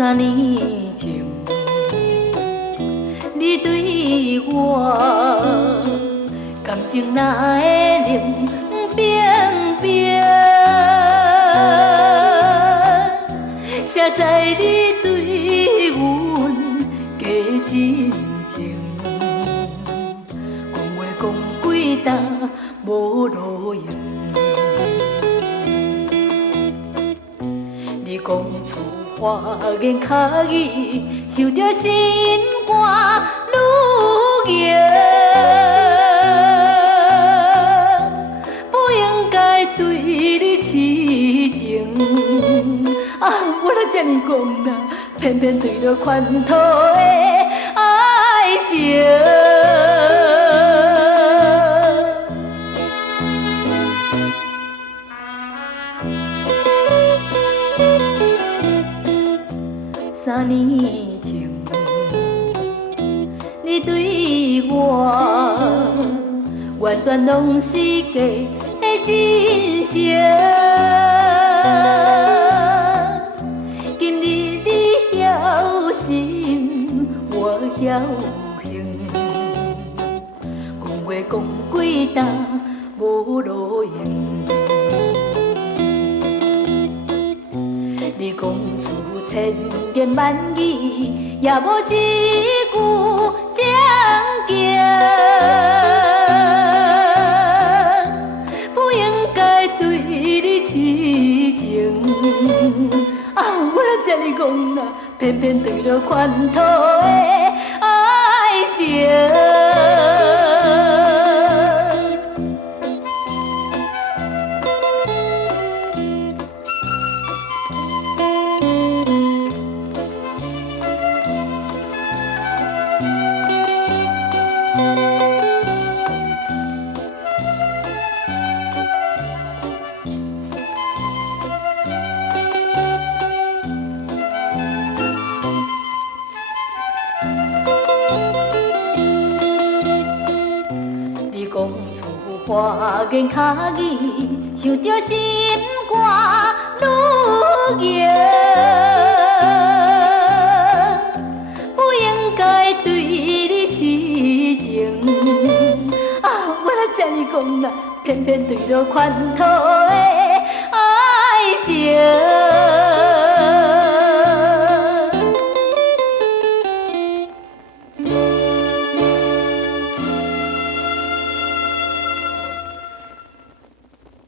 3年前，你对我感情哪会冷冰冰？谁知你对阮加真情，讲话讲几搭无路用。你讲厝花言巧语，受着心肝愈硬，不应该对你痴情。我若这呢讲啦，偏偏对着款土的爱情。3年前，你对我完全拢是假的真情。今日你晓心，我晓行，讲话讲几搭无路用。你讲出千言万语，也无一句正经，不应该对你痴情。我若这呢讲啦，偏偏对着款土的爱情。讲出花言巧语，想着心肝愈硬，不应该对你痴情。我若这呢讲啦，偏偏对着款土的爱情。